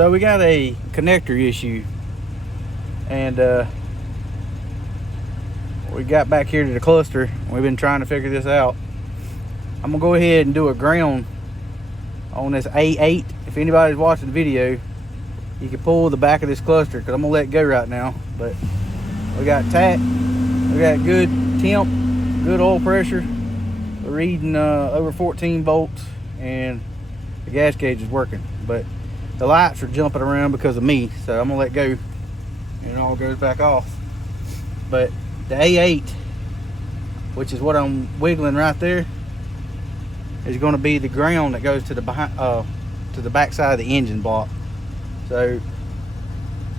So we got a connector issue, and we got back here to the cluster. We've been trying to figure this out. I'm gonna go ahead and do a ground on this A8. If anybody's watching the video, you can pull the back of this cluster because I'm gonna let it go right now. But we got tack, we got good temp, good oil pressure. We're reading over 14 volts, and the gas gauge is working. But the lights are jumping around because of me, so I'm gonna let go and it all goes back off. But the A8, which is what I'm wiggling right there, is going to be the ground that goes to the back side of the engine block. So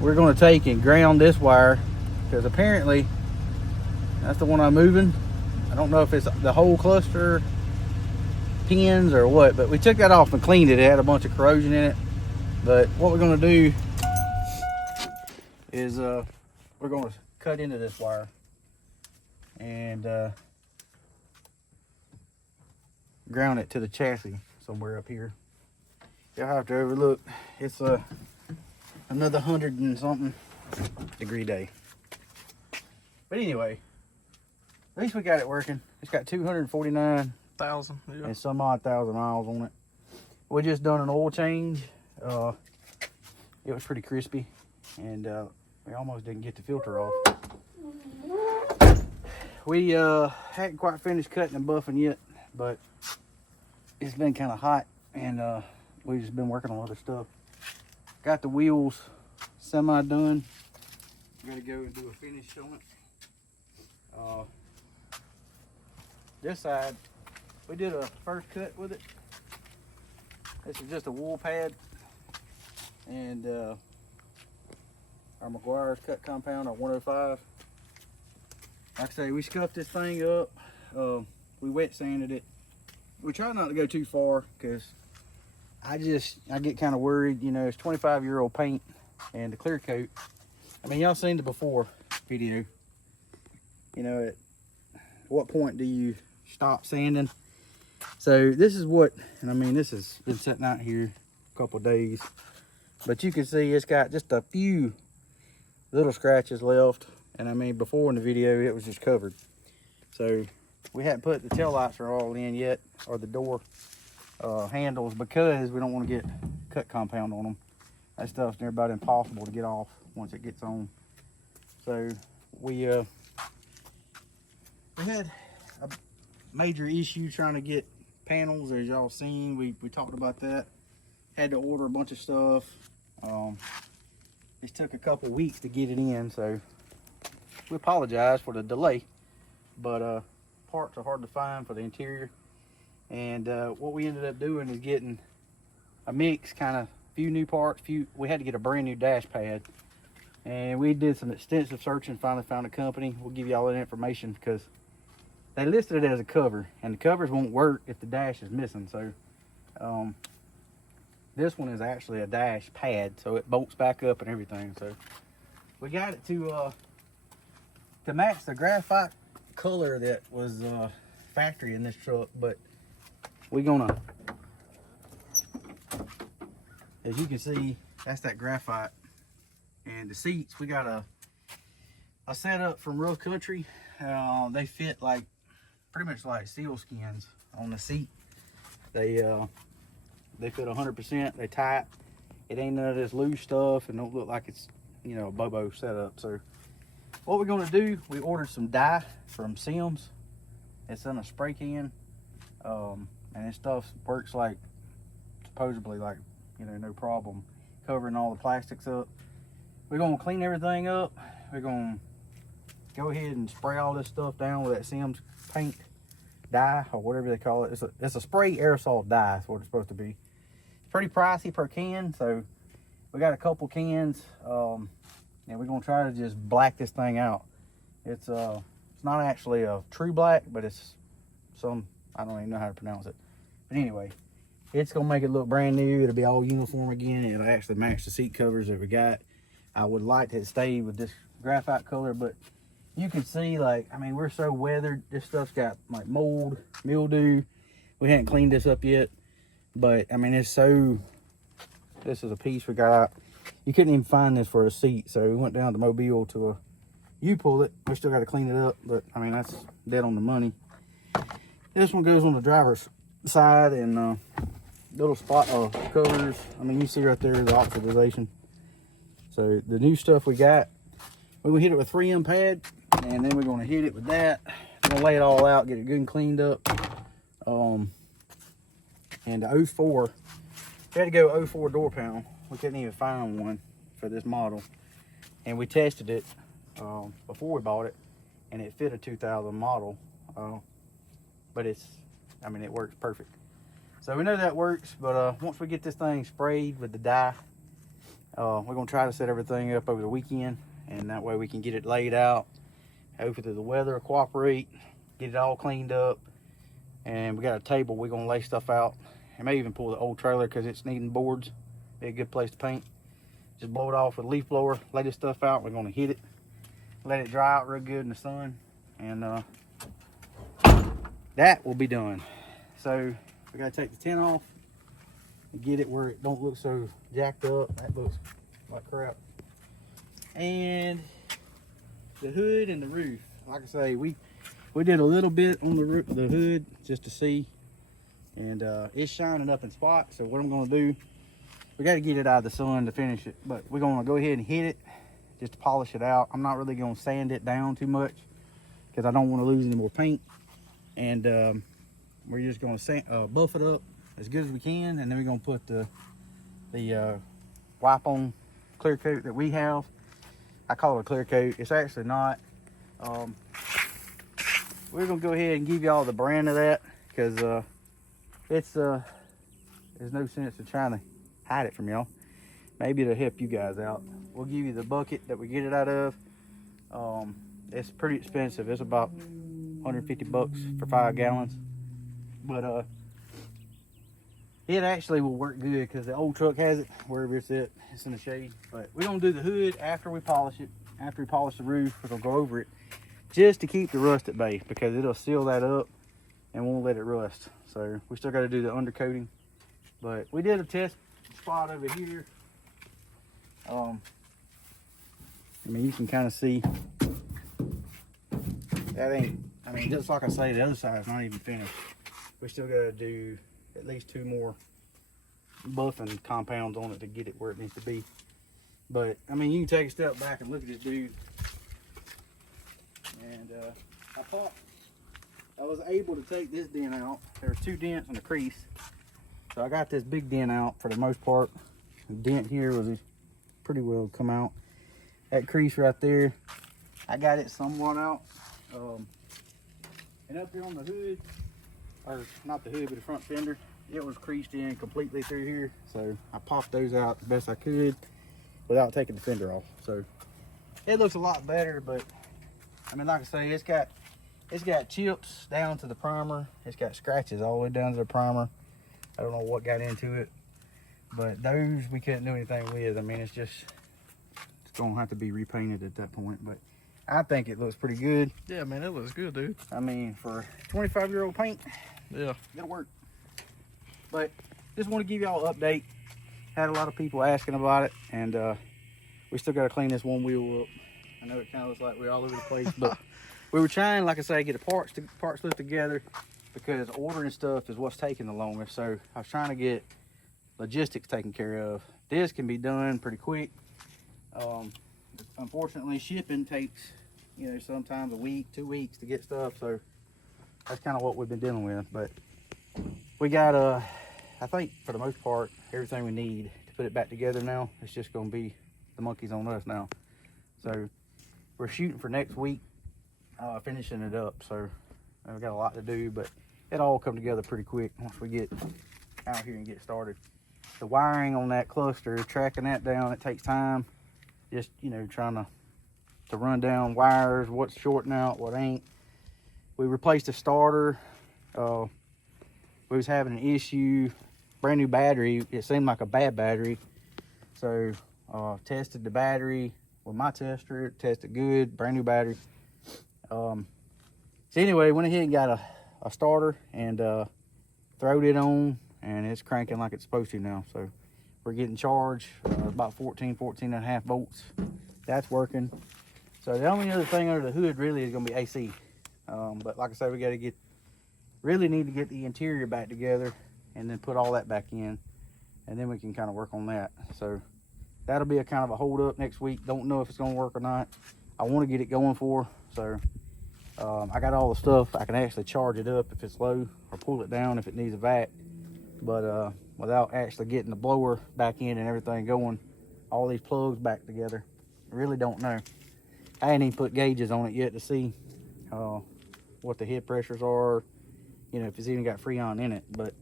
we're going to take and ground this wire, because apparently that's the one I'm moving. I don't know if it's the whole cluster pins or what, but we took that off and cleaned it. It had a bunch of corrosion in it. But what we're going to do is we're going to cut into this wire and ground it to the chassis somewhere up here. You'll have to overlook. It's another 100 and something degree day. But anyway, at least we got it working. It's got 249,000 and some odd thousand miles on it. We just done an oil change. It was pretty crispy, and we almost didn't get the filter off. We hadn't quite finished cutting and buffing yet, but it's been kind of hot, and we've just been working on other stuff. Got the wheels semi done. Gotta go and do a finish on it. This side, we did a first cut with it. This is just a wool pad, and our Meguiar's cut compound on 105. Like I say, we scuffed this thing up. We wet sanded it. We try not to go too far, because I get kind of worried. You know, it's 25-year-old paint and the clear coat. I mean, y'all seen the before video. You know, at what point do you stop sanding? So this is what, and I mean, this has been sitting out here a couple of days, but you can see it's got just a few little scratches left. And I mean, before in the video, it was just covered. So we hadn't put the tail lights are all in yet, or the door handles, because we don't want to get cut compound on them. That stuff's near about impossible to get off once it gets on. So we had a major issue trying to get panels, as y'all seen. We talked about that. Had to order a bunch of stuff. It took a couple weeks to get it in, so we apologize for the delay. But parts are hard to find for the interior, and what we ended up doing is getting a mix, kind of few new parts. We had to get a brand new dash pad, and we did some extensive searching. Finally found a company. We'll give you all that information, because they listed it as a cover, and the covers won't work if the dash is missing. So this one is actually a dash pad, so it bolts back up and everything. So we got it to match the graphite color that was factory in this truck. But we're gonna, as you can see, that's that graphite. And the seats, we got a setup from Rough Country. They fit like pretty much like seal skins on the seat. They fit 100%. They tight. It ain't none of this loose stuff, and don't look like it's, you know, a Bobo setup. So what we're gonna do, we ordered some dye from Sims. It's in a spray can, and this stuff works like, supposedly, like, you know, no problem, covering all the plastics up. We're gonna clean everything up. We're gonna go ahead and spray all this stuff down with that Sims paint dye, or whatever they call it. It's a spray aerosol dye, is what it's supposed to be. It's pretty pricey per can, so we got a couple cans, and we're gonna try to just black this thing out. It's not actually a true black, but it's some, I don't even know how to pronounce it. But anyway, it's gonna make it look brand new. It'll be all uniform again. It'll actually match the seat covers that we got. I would like to stay with this graphite color, but you can see, like, I mean, we're so weathered. This stuff's got like mold, mildew. We hadn't cleaned this up yet, but I mean, it's so This is a piece we got. You couldn't even find this for a seat, so we went down to Mobile to a U-Pull it. We still got to clean it up, but I mean, that's dead on the money. This one goes on the driver's side, and little spot covers. I mean, you see right there the oxidization. So the new stuff we got, we're gonna hit it with 3M pad, and then we're gonna hit it with that. We're gonna lay it all out, get it good and cleaned up. And the 04, we had to go 04 door panel. We couldn't even find one for this model, and we tested it before we bought it, and it fit a 2000 model. But it's, I mean, it works perfect. So we know that works, but once we get this thing sprayed with the dye, we're gonna try to set everything up over the weekend, and that way we can get it laid out. Hopefully the weather will cooperate, get it all cleaned up, and we got a table we're gonna lay stuff out. I may even pull the old trailer because it's needing boards. Be a good place to paint. Just blow it off with a leaf blower, lay this stuff out. We're gonna hit it, let it dry out real good in the sun, and that will be done. So we gotta take the tent off and get it where it don't look so jacked up. That looks like crap. And the hood and the roof, like I say, we did a little bit on the roof, the hood, just to see, and it's shining up in spots. So what I'm gonna do, we got to get it out of the sun to finish it, but we're gonna go ahead and hit it just to polish it out. I'm not really gonna sand it down too much because I don't want to lose any more paint, and we're just gonna buff it up as good as we can, and then we're gonna put the wipe on clear coat that we have. I call it a clear coat. It's actually not. We're gonna go ahead and give y'all the brand of that because there's no sense in trying to hide it from y'all. Maybe it'll help you guys out. We'll give you the bucket that we get it out of. It's pretty expensive. It's about 150 bucks for 5 gallons, but it actually will work good because the old truck has it wherever it's at. It's in the shade. But we're gonna do the hood after we polish it. After we polish the roof, we're gonna go over it just to keep the rust at bay because it'll seal that up and won't let it rust. So we still got to do the undercoating. But we did a test spot over here. I mean, you can kind of see that ain't, I mean, just like I say, the other side's not even finished. We still got to do at least 2 more buffing compounds on it to get it where it needs to be. But I mean, you can take a step back and look at this dude. And I was able to take this dent out. There's 2 dents and a crease. So I got this big dent out for the most part. The dent here was pretty well come out. That crease right there, I got it somewhat out. And up here on the hood, or not the hood, but the front fender, it was creased in completely through here. So I popped those out the best I could without taking the fender off. So it looks a lot better, but I mean, like I say, it's got chips down to the primer. It's got scratches all the way down to the primer. I don't know what got into it, but those we couldn't do anything with. I mean, it's gonna have to be repainted at that point, but I think it looks pretty good. Yeah, man, it looks good, dude. I mean, for 25-year-old paint, yeah, it'll work. But just want to give y'all an update. Had a lot of people asking about it, and we still got to clean this one wheel up. I know it kind of looks like we're all over the place, but we were trying, like I say, get the parts put together because ordering stuff is what's taking the longest. So I was trying to get logistics taken care of. This can be done pretty quick. Unfortunately, shipping takes, you know, sometimes a week, 2 weeks to get stuff. So that's kind of what we've been dealing with. But we got, I think for the most part, everything we need to put it back together now. It's just going to be the monkeys on us now. So we're shooting for next week, finishing it up. So we've got a lot to do, but it all come together pretty quick once we get out here and get started. The wiring on that cluster, tracking that down, it takes time. Just, you know, trying to run down wires, what's shorting out, what ain't. We replaced the starter. We was having an issue, brand new battery. It seemed like a bad battery. So tested the battery with my tester, it tested good, brand new battery. So anyway, went ahead and got a starter and throwed it on, and it's cranking like it's supposed to now. So we're getting charged about 14 and a half volts. That's working. So the only other thing under the hood really is going to be AC. But like I said, we got to really need to get the interior back together and then put all that back in, and then we can kind of work on that. So that'll be a kind of a hold up next week. Don't know if it's going to work or not. I want to get it going for, so I got all the stuff. I can actually charge it up if it's low, or pull it down if it needs a vac. But without actually getting the blower back in and everything going, all these plugs back together, I really don't know. I ain't even put gauges on it yet to see what the head pressures are, you know, if it's even got Freon in it. But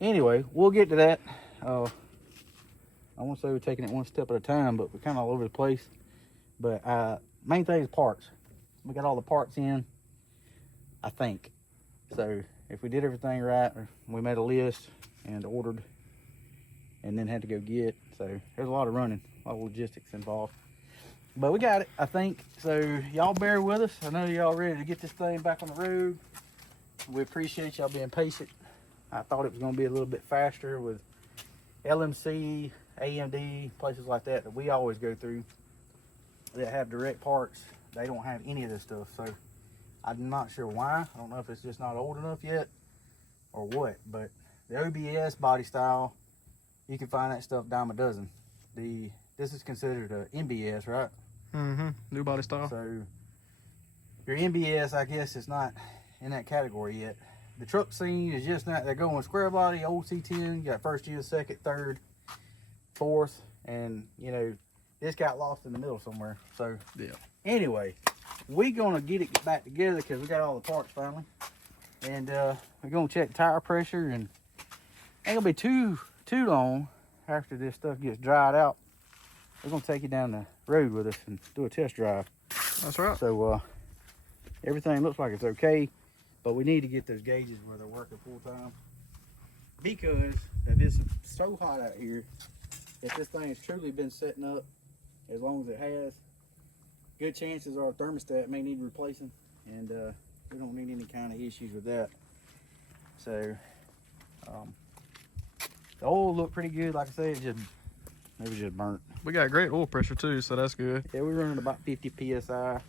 anyway, we'll get to that. I won't say we're taking it one step at a time, but we're kind of all over the place. But main thing is parts. We got all the parts in, I think. So if we did everything right, we made a list and ordered and then had to go get. So there's a lot of running, a lot of logistics involved. But we got it, I think. So y'all bear with us. I know y'all ready to get this thing back on the road. We appreciate y'all being patient. I thought it was going to be a little bit faster with LMC, AMD, places like that we always go through that have direct parts. They don't have any of this stuff. So I'm not sure why. I don't know if it's just not old enough yet or what. But the OBS body style, you can find that stuff dime a dozen. This is considered a MBS, right? Mm-hmm. New body style. So your MBS, I guess, is not in that category yet. The truck scene is just not. They're going square body, old C10. You got first gear, second, third, fourth, and you know this got lost in the middle somewhere. So yeah. Anyway, we're gonna get it back together because we got all the parts finally, and we're gonna check tire pressure, and ain't gonna be too long after this stuff gets dried out. We're gonna take you down the road with us and do a test drive. That's right. So everything looks like it's okay, but we need to get those gauges where they're working full time, because if it's so hot out here, if this thing has truly been setting up as long as it has, good chances our thermostat may need replacing, and we don't need any kind of issues with that. So the oil looked pretty good. Like I said, it was just burnt. We got great oil pressure too, so that's good. Yeah, we're running about 50 psi.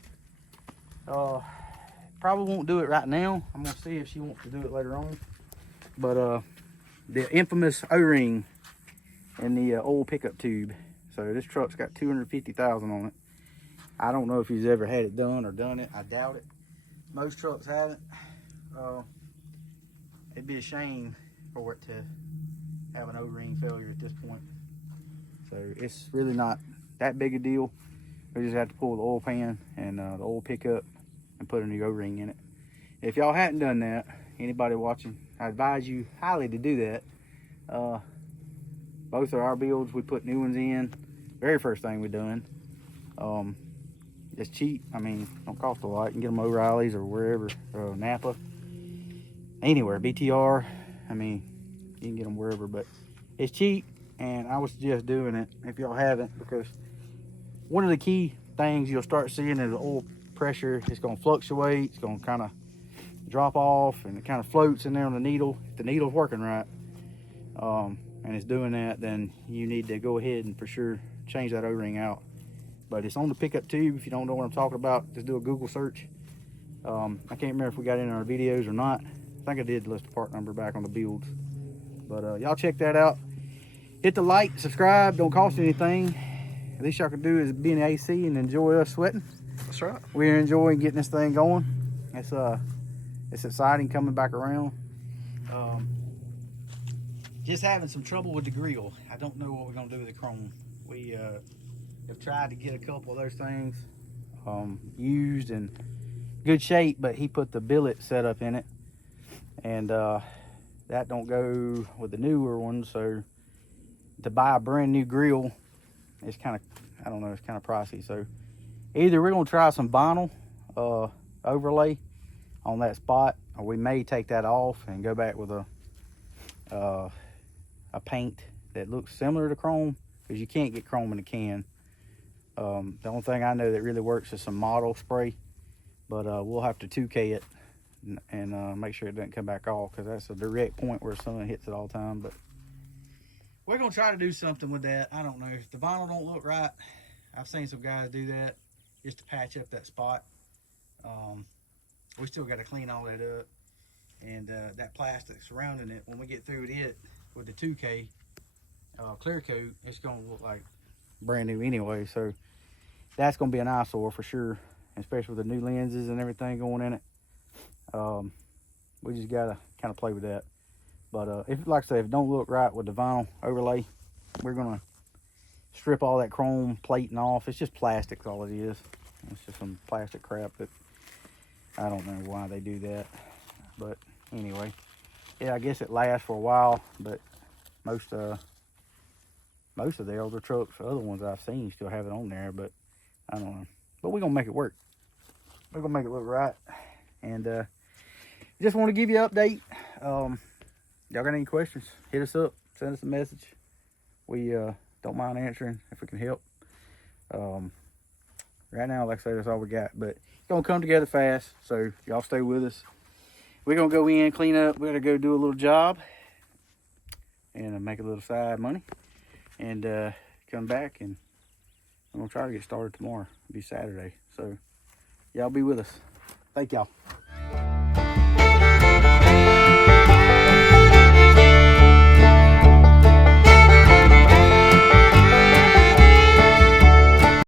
Probably won't do it right now. I'm gonna see if she wants to do it later on. But the infamous O-ring in the old pickup tube. So this truck's got 250,000 on it. I don't know if he's ever had it done or done it. I doubt it. Most trucks haven't. It'd be a shame for it to have an O-ring failure at this point. So it's really not that big a deal. We just have to pull the oil pan and the oil pickup and put a new O-ring in it. If y'all hadn't done that, anybody watching, I advise you highly to do that. Both of our builds, we put new ones in. Very first thing we done. It's cheap. I mean, don't cost a lot. You can get them O'Reilly's or wherever, Napa, anywhere, BTR. I mean, you can get them wherever, but it's cheap, and I would suggest doing it if y'all haven't, because one of the key things you'll start seeing is the oil pressure. It's going to fluctuate. It's going to kind of drop off, and it kind of floats in there on the needle. If the needle's working right, and it's doing that, then you need to go ahead and for sure change that O-ring out. But it's on the pickup tube. If you don't know what I'm talking about, just do a Google search. I can't remember if we got it in our videos or not. I think I did list the part number back on the builds. But y'all check that out. Hit the like, subscribe, don't cost anything. At least y'all can do is be in the AC and enjoy us sweating. That's right. We're enjoying getting this thing going. It's exciting coming back around. Just having some trouble with the grill. I don't know what we're gonna do with the chrome. We have tried to get a couple of those things used in good shape, but he put the billet setup in it, and that don't go with the newer ones. So to buy a brand new grill, it's kind of, I don't know, it's kind of pricey. So either we're gonna try some vinyl overlay on that spot, or we may take that off and go back with a paint that looks similar to chrome, because you can't get chrome in a can. The only thing I know that really works is some model spray, but we'll have to 2K it and make sure it doesn't come back off, because that's a direct point where sun hits it all the time. But we're gonna try to do something with that. I don't know if the vinyl don't look right. I've seen some guys do that just to patch up that spot. We still got to clean all that up, and that plastic surrounding it, when we get through with the 2K clear coat, it's gonna look like brand new anyway. So that's gonna be an eyesore for sure, especially with the new lenses and everything going in it. We just gotta kind of play with that. But if, like I said, if it don't look right with the vinyl overlay, we're gonna strip all that chrome plating off. It's just plastic, all it is. It's just some plastic crap that I don't know why they do that. But anyway, yeah, I guess it lasts for a while. But most of the older trucks, the other ones I've seen, still have it on there. But I don't know. But we're gonna make it work. We're gonna make it look right. And just want to give you an update. Y'all got any questions, hit us up, send us a message. We don't mind answering if we can help. Right now, like I say, that's all we got. But it's gonna come together fast, so y'all stay with us. We're gonna go in, clean up. We're gonna go do a little job and make a little side money, and come back, and I'm gonna try to get started tomorrow. It'll be Saturday, so y'all be with us. Thank y'all.